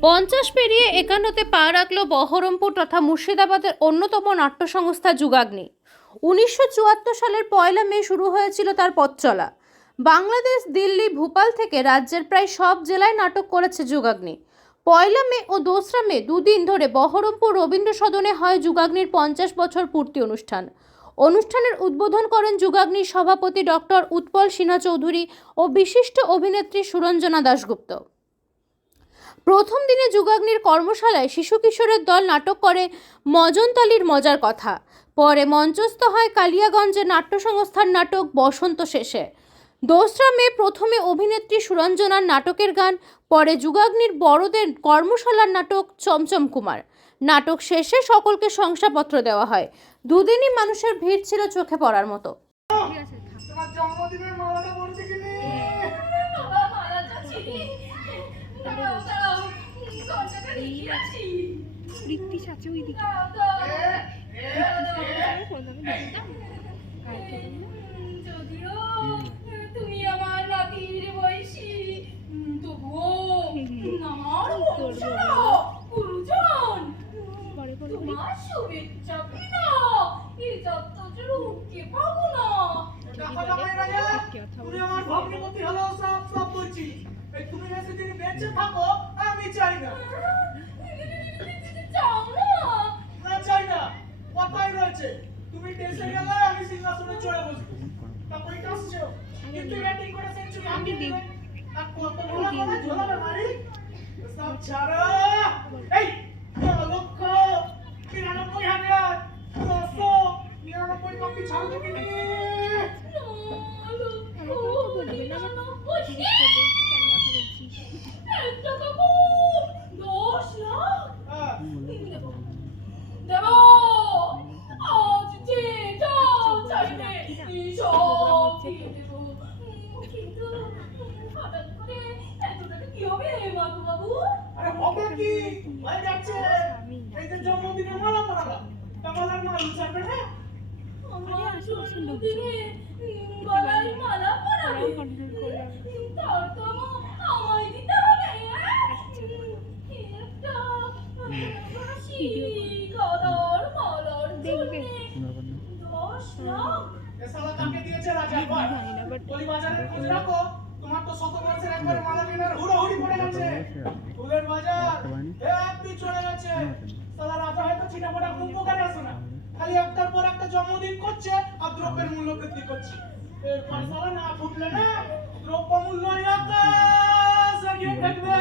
পঞ্চাশ পেরিয়ে একান্নতে পা রাখল বহরমপুর তথা মুর্শিদাবাদের অন্যতম নাট্য সংস্থা যুগাগ্নি। উনিশশো চুয়াত্তর সালের পয়লা মে শুরু হয়েছিল তার পথ চলা। বাংলাদেশ, দিল্লি, ভূপাল থেকে রাজ্যের প্রায় সব জেলায় নাটক করেছে যুগাগ্নি। পয়লা মে ও দোসরা মে দুদিন ধরে বহরমপুর রবীন্দ্র সদনে হয় যুগাগ্নির পঞ্চাশ বছর পূর্তি অনুষ্ঠান। অনুষ্ঠানের উদ্বোধন করেন যুগাগ্নির সভাপতি ডক্টর উৎপল সিনহা চৌধুরী ও বিশিষ্ট অভিনেত্রী সুরঞ্জনা দাশগুপ্ত। প্রথম দিনে যুগাগ্নির কর্মশালায় শিশু কিশোরের দল নাটক করে মজনতালির মজার কথা। পরে মঞ্চস্থ হয় কালিয়াগঞ্জের নাট্য সংস্থার নাটক বসন্ত শেষে। দোসরা মে প্রথমে অভিনেত্রী সুরঞ্জনার নাটকের গান, পরে যুগাগ্নির বড়দের কর্মশালার নাটক চমচম কুমার। নাটক শেষে সকলকে শংসাপত্র দেওয়া হয় দুদিনই মানুষের ভিড় ছিল চোখে পড়ার মতো তোমার জন্মদিনের মালাটা পড়তে কিনি বাবা মারা যাচ্ছি দাঁড়াও দাঁড়াও ঘন্টাটা রেখে আছি ঋত্বিস আছে ওই দিকে দাঁড়াও দাঁড়াও যদিও তুমি আমার নাতির বয়সী তবুও আমার বংশ গুরুজন পরে পরে তোমার শুভেচ্ছা বিনা এই যত্তটা রূপকে পাবো না দেখো জামাই রাজা তুমি আমার ভগ্নিপতি হলো সব সব বলছি। এই তুমি বেশি দিন বেঁচে থাকো আমি চাই না। চাও না না চাই না কথাই রয়েছে। তুমি দেশে গেলে আমি সিংহাসনে চড়ে বসবো। তারপরে কাশছো কিন্তু ব্যাটিং করে সেঞ্চুরি হাঁকিয়ে দিবে আর কত বড় বড় ঝোলাবে মারি? সব ছাড়া। এই কি হবে মাধু বাবু? আরে হবে কি? হয়ে যাচ্ছে এই যে জন্মদিনে মালা পরাবা কামালার মাল উঠাবে না? আমার জন্মদিনে গলায় মালা পরাবে। ওরাও কন্ট্রোল করবে তার তো আমায় দিতে হবে। হ্যাঁ? একটা হাসি গলার মালার জন্যে দশ লাখ। এ কাকে দিয়েছে রাজা? খোঁজ রাখো। তোমার তো শত বয়সের একবারে মালা কেনার গেছে ফুলের বাজার। এক পিছনে না। খালি একটার পর একটা জন্মদিন করছে আর দ্রব্যের মূল্য বৃদ্ধি করছে। না ফুটলে না দ্রব্য মূল্য আকাশ থাকবে।